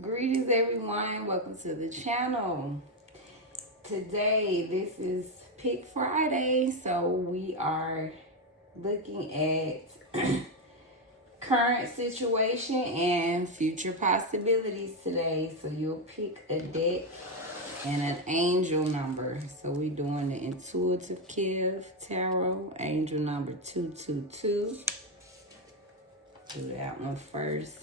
Greetings, everyone. Welcome to the channel. Today, this is Pick Friday, so we are looking at current situation and future possibilities today. So you'll pick a deck and an angel number. So we're doing the Intuitive Kiv Tarot, angel number 222. Do that one first.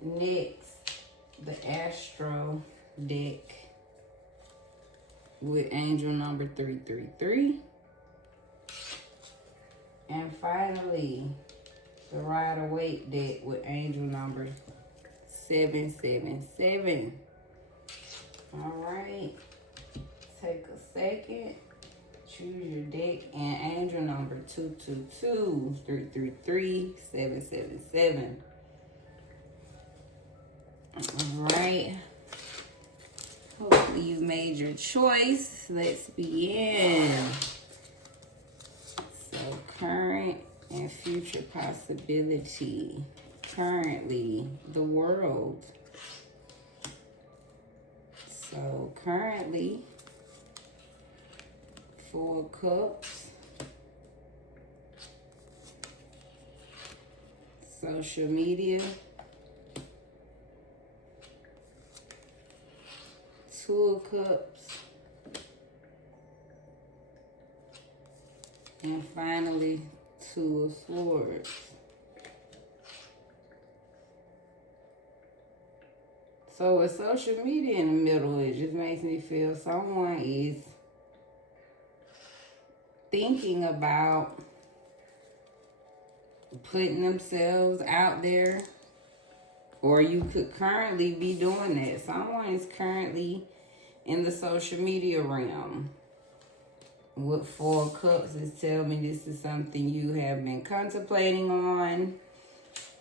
Next, the Astro deck with angel number 333. And finally, the Rider-Waite deck with angel number 777. All right, take a second. Choose your deck and angel number 222, 333, 777. All right. Hopefully you made your choice. Let's begin. So current and future possibility. Currently, the world. So currently, 4 cups. Social media. 2 of cups. And finally, 2 of swords. So with social media in the middle, it just makes me feel someone is thinking about putting themselves out there, or you could currently be doing that. Someone is currently in the social media realm. With 4 cups is telling me this is something you have been contemplating on,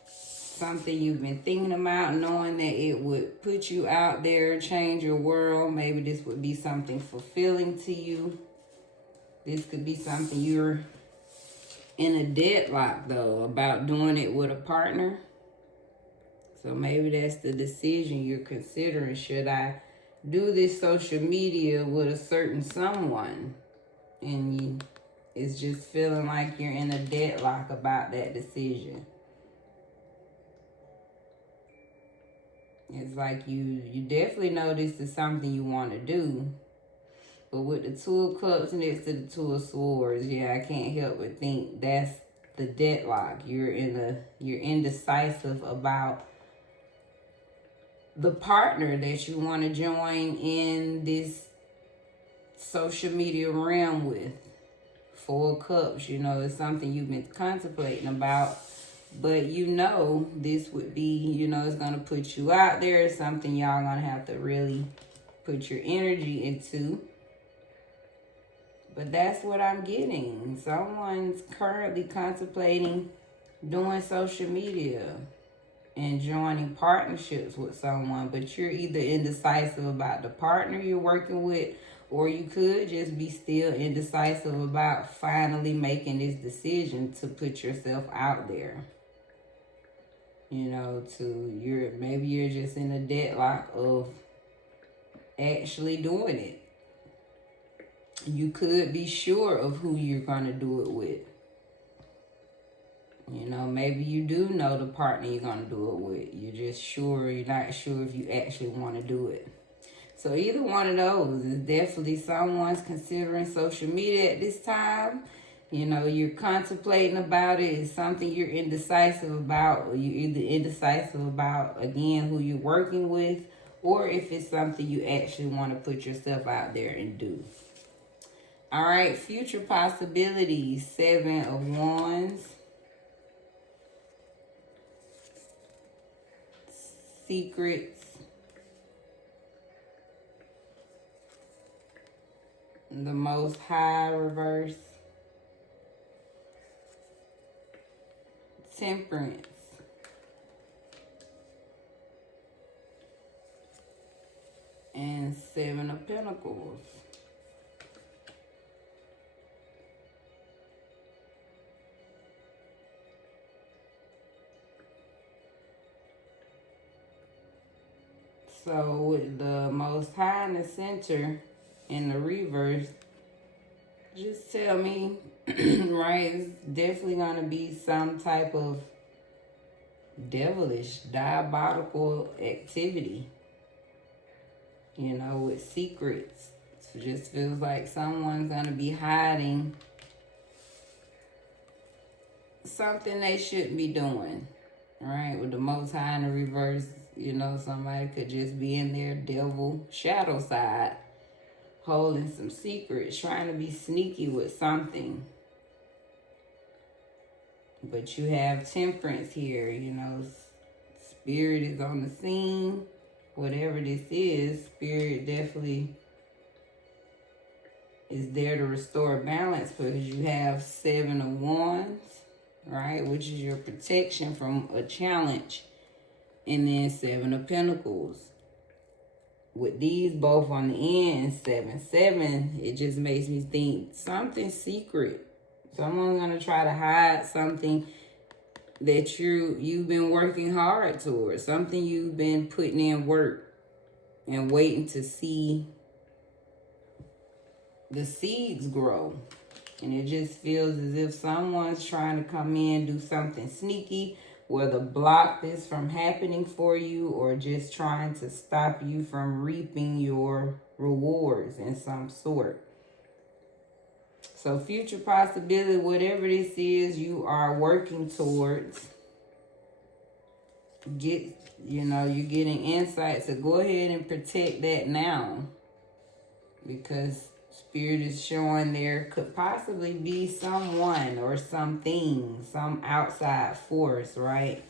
something you've been thinking about, knowing that it would put you out there, change your world. Maybe this would be something fulfilling to you. This could be something you're in a deadlock, though, about doing it with a partner. So maybe that's the decision you're considering. Should I do this social media with a certain someone? And it's just feeling like you're in a deadlock about that decision. It's like you definitely know this is something you want to do. But with the 2 of cups next to the 2 of swords, yeah, I can't help but think that's the deadlock. You're indecisive about the partner that you want to join in this social media realm with. 4 cups, it's something you've been contemplating about, but this would be, it's going to put you out there. It's something y'all going to have to really put your energy into. But that's what I'm getting. Someone's currently contemplating doing social media and joining partnerships with someone, but you're either indecisive about the partner you're working with, or you could just be still indecisive about finally making this decision to put yourself out there. Maybe you're just in a deadlock of actually doing it. You could be sure of who you're going to do it with. Maybe you do know the partner you're going to do it with. You're not sure if you actually want to do it. So either one of those is definitely someone's considering social media at this time. You're contemplating about it. It's something you're indecisive about, or you're either indecisive about, again, who you're working with, or if it's something you actually want to put yourself out there and do. All right, future possibilities, 7 of Wands. Secrets. The Most High reverse. Temperance. And 7 of Pentacles. So with the Most High in the center in the reverse, just tell me, right, it's definitely going to be some type of devilish, diabolical activity, with secrets. It just feels like someone's going to be hiding something they shouldn't be doing, right? With the Most High in the reverse, somebody could just be in their devil shadow side, holding some secrets, trying to be sneaky with something. But you have temperance here, spirit is on the scene. Whatever this is, spirit definitely is there to restore balance, because you have 7 of Wands, right? Which is your protection from a challenge. And then 7 of Pentacles. With these both on the end, 7, it just makes me think something secret. Someone's going to try to hide something that you've been working hard towards. Something you've been putting in work and waiting to see the seeds grow. And it just feels as if someone's trying to come in, do something sneaky, whether block this from happening for you or just trying to stop you from reaping your rewards in some sort. So future possibility, whatever this is you are working towards, you're getting insight. So go ahead and protect that now, because Spirit is showing there could possibly be someone or something, some outside force, right,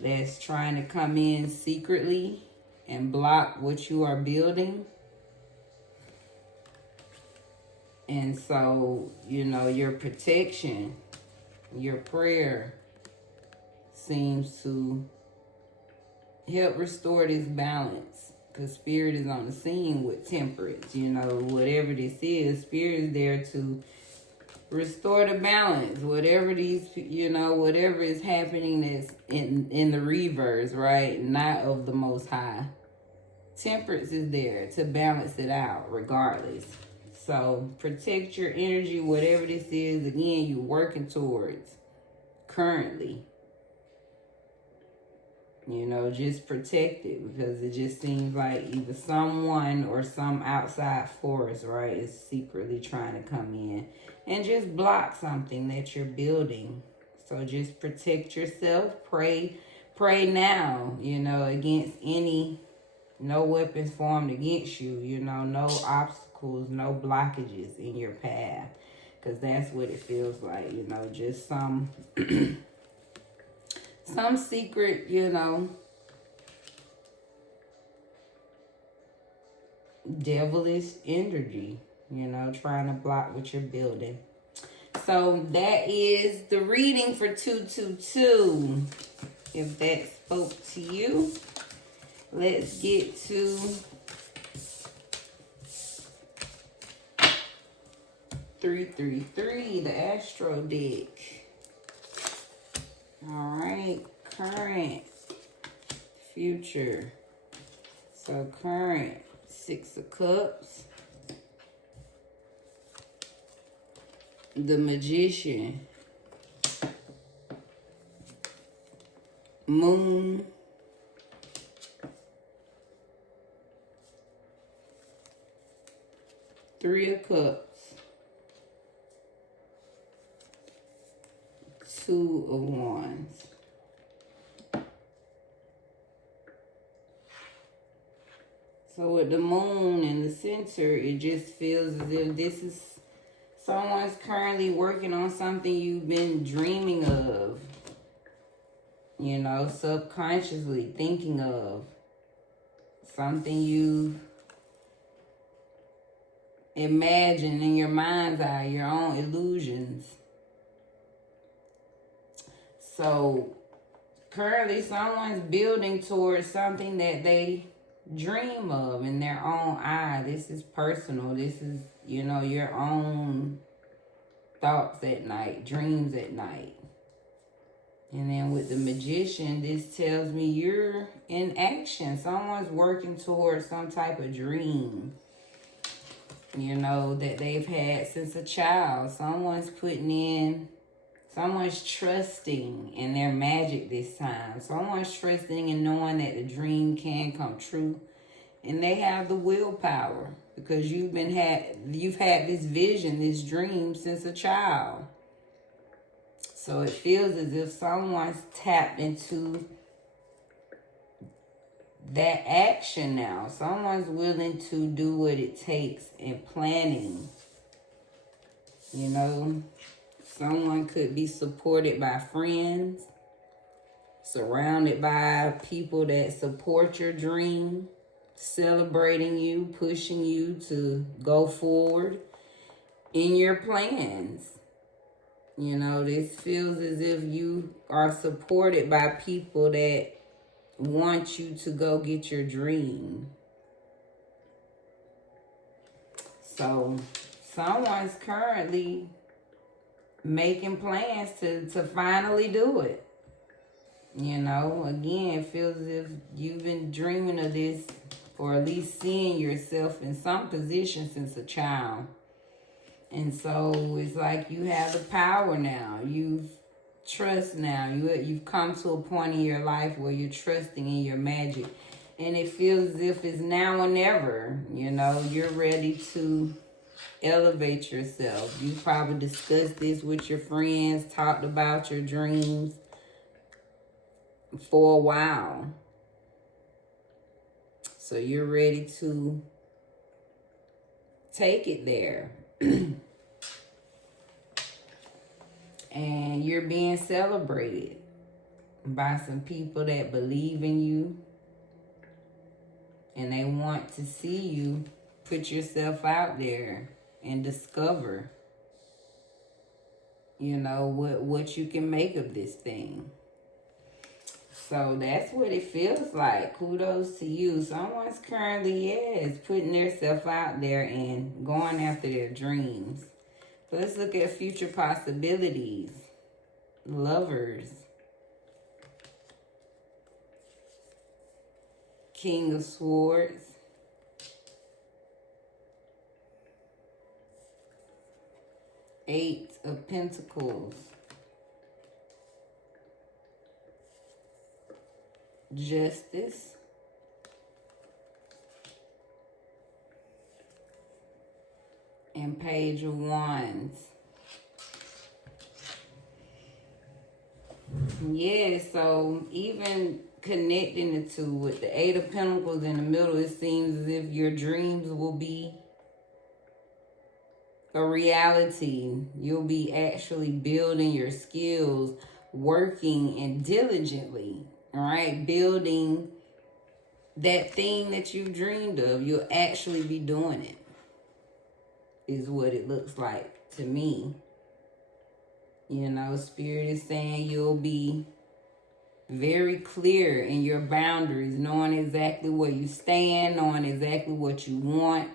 that's trying to come in secretly and block what you are building. And so, your protection, your prayer seems to help restore this balance, because Spirit is on the scene with temperance. Whatever this is, Spirit is there to restore the balance. Whatever whatever is happening that's in the reverse, right? Not of the Most High. Temperance is there to balance it out regardless. So protect your energy, whatever this is, again, you're working towards currently. Just protect it, because it just seems like either someone or some outside force, right, is secretly trying to come in and just block something that you're building. So just protect yourself. Pray now, against no weapons formed against you, no obstacles, no blockages in your path, because that's what it feels like, just some secret, devilish energy, trying to block what you're building. So that is the reading for 222. If that spoke to you, let's get to 333, the Astro deck. All right, current, future. So current, 6 of Cups. The Magician. Moon. Three of Cups. 2 of Wands. So with the Moon in the center, it just feels as if this is someone's currently working on something you've been dreaming of. Subconsciously thinking of. Something you imagine in your mind's eye, your own illusions. So currently someone's building towards something that they dream of in their own eye. This is personal. This is, your own thoughts at night, dreams at night. And then with the Magician, this tells me you're in action. Someone's working towards some type of dream, you know, that they've had since a child. Someone's trusting in their magic this time. Someone's trusting and knowing that the dream can come true. And they have the willpower because you've had this vision, this dream since a child. So it feels as if someone's tapped into that action now. Someone's willing to do what it takes in planning. You know, someone could be supported by friends, surrounded by people that support your dream, celebrating you, pushing you to go forward in your plans. You know, this feels as if you are supported by people that want you to go get your dream. So someone's currently making plans to finally do it. You know, again, it feels as if you've been dreaming of this, or at least seeing yourself in some position since a child. And so it's like you have the power now. You've trust now. You've come to a point in your life where you're trusting in your magic. And it feels as if it's now or never. You know, you're ready to elevate yourself. You probably discussed this with your friends, talked about your dreams for a while. So you're ready to take it there. And you're being celebrated by some people that believe in you. And they want to see you put yourself out there and discover, you know, what you can make of this thing. So that's what it feels like. Kudos to you. Someone's currently, is putting themselves out there and going after their dreams. Let's look at future possibilities. Lovers. King of Swords. Eight of Pentacles. Justice. And Page of Wands. Yeah, so even connecting the two with the Eight of Pentacles in the middle, it seems as if your dreams will be a reality. You'll be actually building your skills, working and diligently, all right? Building that thing that you've dreamed of. You'll actually be doing it, is what it looks like to me. You know, Spirit is saying you'll be very clear in your boundaries, knowing exactly where you stand, knowing exactly what you want,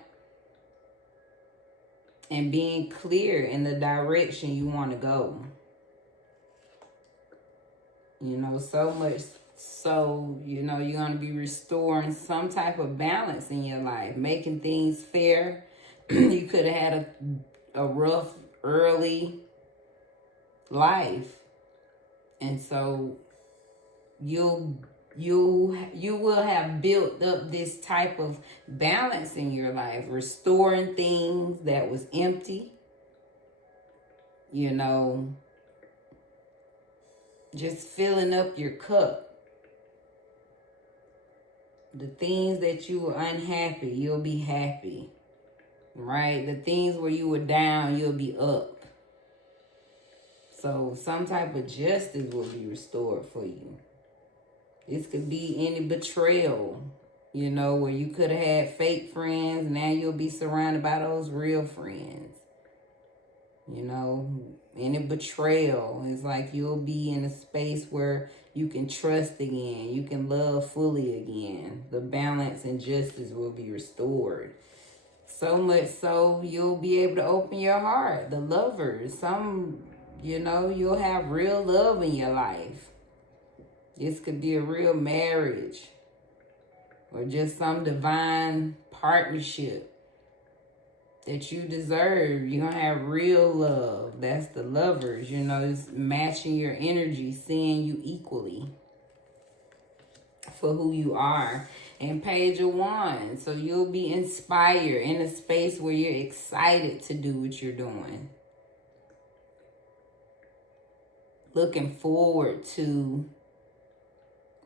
and being clear in the direction you want to go. You know, so much so, you know, you're going to be restoring some type of balance in your life, making things fair. You could have had a rough early life, and so you will have built up this type of balance in your life, restoring things that was empty, you know, just filling up your cup. The things that you were unhappy, you'll be happy, right? The things where you were down, you'll be up. So some type of justice will be restored for you. This could be any betrayal, you know, where you could have had fake friends. Now you'll be surrounded by those real friends. You know, any betrayal. It's like you'll be in a space where you can trust again. You can love fully again. The balance and justice will be restored. So much so you'll be able to open your heart. The Lovers. You know, you'll have real love in your life. This could be a real marriage or just some divine partnership that you deserve. You're going to have real love. That's the Lovers. You know, it's matching your energy, seeing you equally for who you are. And Page of Wands. So you'll be inspired in a space where you're excited to do what you're doing. Looking forward to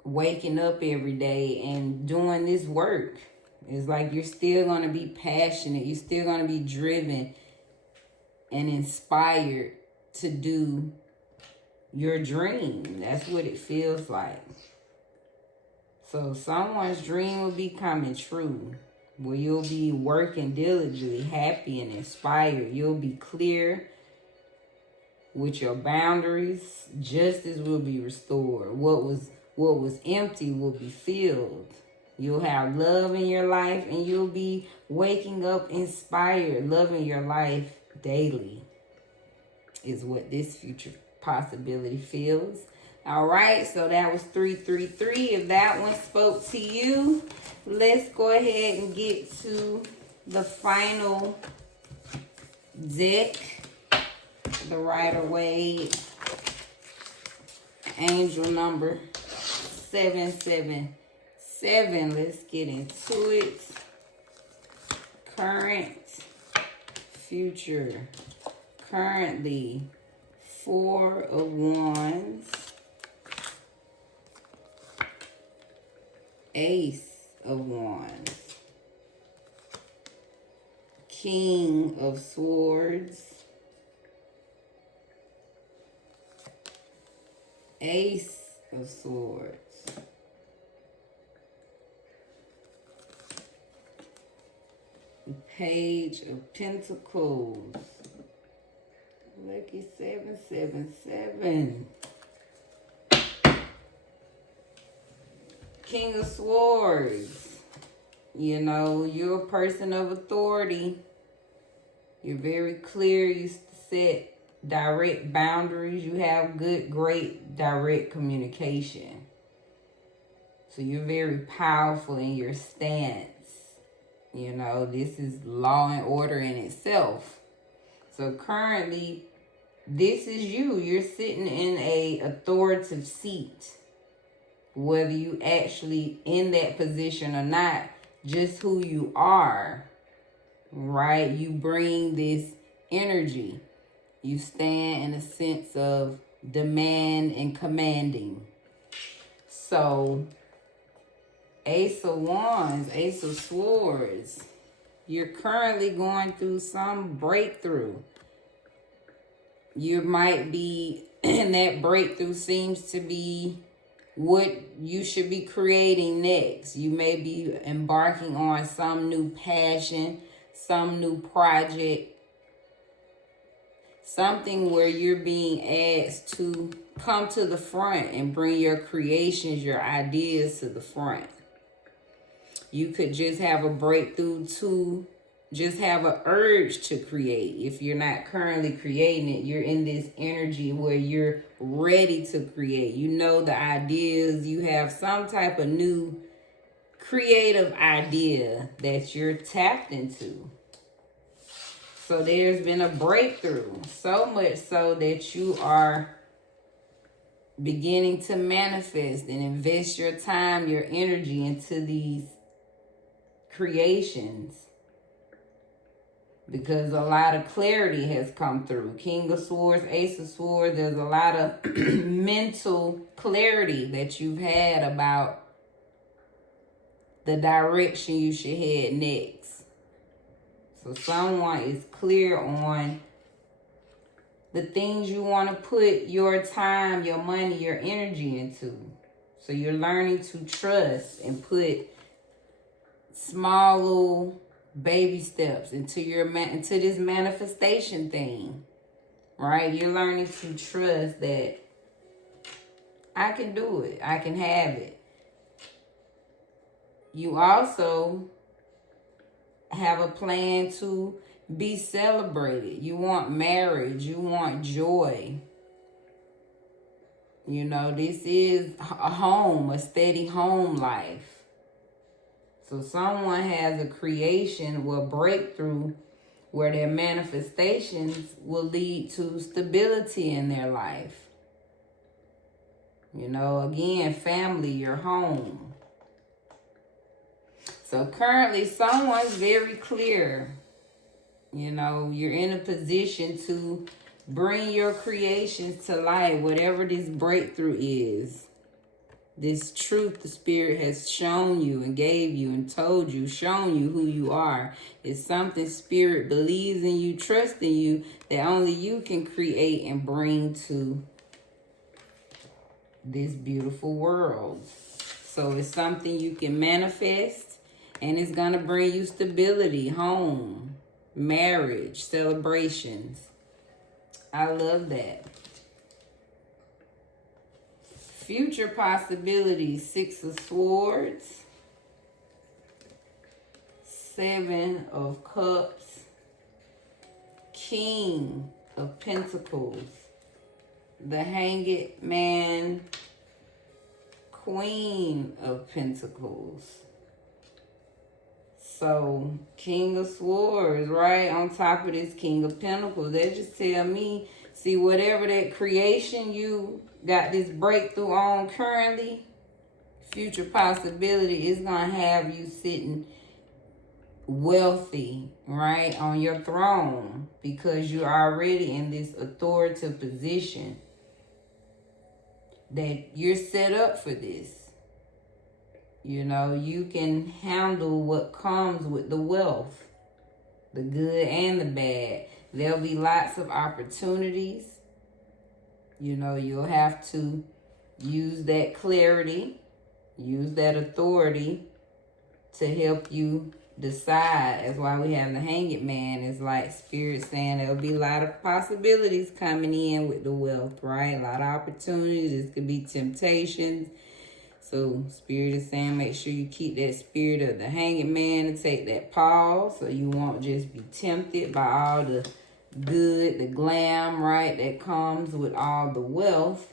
waking up every day and doing this work. It's like you're still going to be passionate. You're still going to be driven and inspired to do your dream. That's what it feels like. So someone's dream will be coming true, where you'll be working diligently, happy and inspired. You'll be clear with your boundaries. Justice will be restored. What was empty will be filled. You'll have love in your life, and you'll be waking up inspired, loving your life daily is what this future possibility feels. All right, so that was 333. If that one spoke to you, let's go ahead and get to the final deck. The Rider-Waite angel number 777. Let's get into it. Current, future. Currently, 4 of Wands, Ace of Wands, King of Swords, Ace of Swords, Page of Pentacles, lucky 777. King of Swords. You know, you're a person of authority. You're very clear. You set direct boundaries. You have great direct communication. So you're very powerful in your stance. You know, this is law and order in itself. So currently, this is you. You're sitting in a authoritative seat. Whether you actually in that position or not, just who you are, right? You bring this energy. You stand in a sense of demand and commanding. So, Ace of Wands, Ace of Swords. You're currently going through some breakthrough. You might be, and that breakthrough seems to be what you should be creating next. You may be embarking on some new passion, some new project, something where you're being asked to come to the front and bring your creations, your ideas to the front. You could just have a breakthrough to just have an urge to create. If you're not currently creating it, you're in this energy where you're ready to create. You know the ideas. You have some type of new creative idea that you're tapped into. So there's been a breakthrough, so much so that you are beginning to manifest and invest your time, your energy into these creations. Because a lot of clarity has come through. King of Swords, Ace of Swords, there's a lot of mental clarity that you've had about the direction you should head next. So someone is clear on the things you want to put your time, your money, your energy into. So you're learning to trust and put small little baby steps into this manifestation thing, right? You're learning to trust that I can do it. I can have it. You also have a plan to be celebrated. You want marriage. You want joy. You know, this is a home, a steady home life. So someone has a creation or breakthrough where their manifestations will lead to stability in their life. You know, again, family, your home. So currently, someone's very clear. You know, you're in a position to bring your creations to light, whatever this breakthrough is. This truth the Spirit has shown you and gave you and told you, shown you who you are. It's something Spirit believes in you, trusts in you, that only you can create and bring to this beautiful world. So it's something you can manifest, and it's going to bring you stability, home, marriage, celebrations. I love that. Future possibilities, 6 of Swords, 7 of Cups, King of Pentacles, the Hanged Man, Queen of Pentacles. So, King of Swords, right on top of this King of Pentacles. That just tell me, see, whatever that creation you got this breakthrough on currently, future possibility is going to have you sitting wealthy, right, on your throne, because you're already in this authoritative position that you're set up for this. You know, you can handle what comes with the wealth, the good and the bad. There'll be lots of opportunities. You know, you'll have to use that clarity, use that authority to help you decide. That's why we have the Hanged Man. It's like Spirit saying there'll be a lot of possibilities coming in with the wealth, right? A lot of opportunities. This could be temptations. So Spirit is saying make sure you keep that spirit of the Hanged Man and take that pause so you won't just be tempted by all the good, the glam, right, that comes with all the wealth.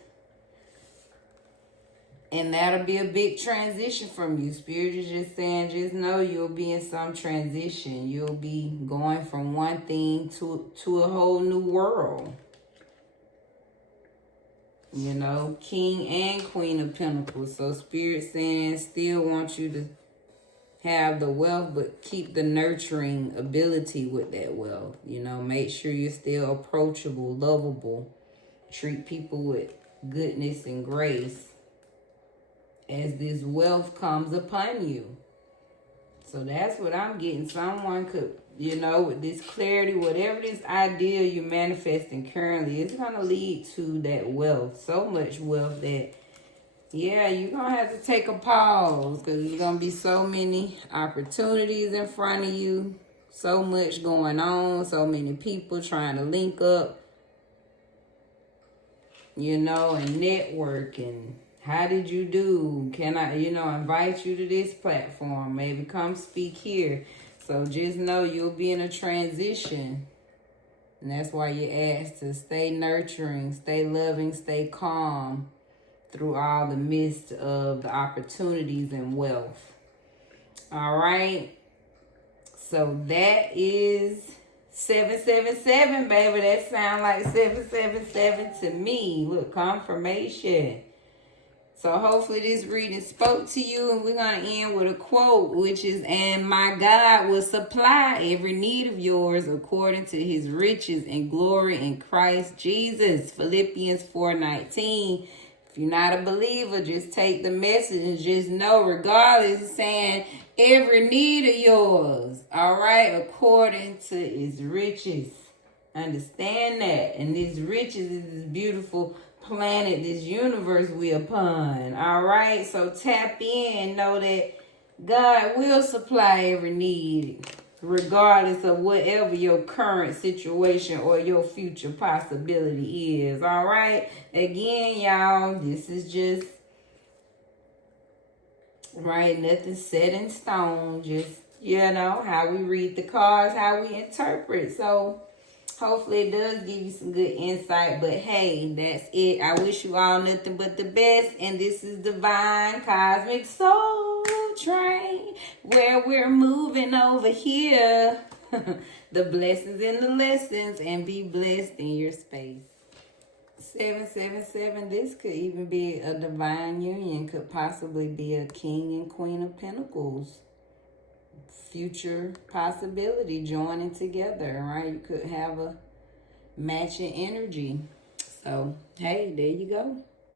And that'll be a big transition from you. Spirit is just saying, just know you'll be in some transition. You'll be going from one thing to a whole new world. You know, King and Queen of Pentacles. So Spirit saying still want you to have the wealth, but keep the nurturing ability with that wealth. You know, make sure you're still approachable, lovable. Treat people with goodness and grace as this wealth comes upon you. So that's what I'm getting. Someone could, you know, with this clarity, whatever this idea you're manifesting currently, it's going to lead to that wealth. So much wealth that, yeah, you're going to have to take a pause because there's going to be so many opportunities in front of you. So much going on. So many people trying to link up, you know, and network. And how did you do? Can I, you know, invite you to this platform? Maybe come speak here. So just know you'll be in a transition. And that's why you're asked to stay nurturing, stay loving, stay calm through all the midst of the opportunities and wealth. All right. So that is 777, baby. That sounds like 777 to me. Look, confirmation. So hopefully this reading spoke to you, and we're going to end with a quote, which is, and my God will supply every need of yours according to his riches and glory in Christ Jesus. Philippians 4:19. If you're not a believer, just take the message and just know, regardless, it's saying every need of yours, all right, according to his riches. Understand that. And these riches is this beautiful planet, this universe we upon. All right, so tap in, know that God will supply every need, regardless of whatever your current situation or your future possibility is. All right, again, y'all, this is just right, nothing set in stone, just You know, how we read the cards, how we interpret. So hopefully it does give you some good insight. But hey, that's it. I wish you all nothing but the best. And this is Divine Cosmic Soul Train, where we're moving over here. The blessings and the lessons, and be blessed in your space. 777, this could even be a divine union, could possibly be a king and queen of pentacles. Future possibility joining together, right? You could have a matching energy. So, hey, there you go.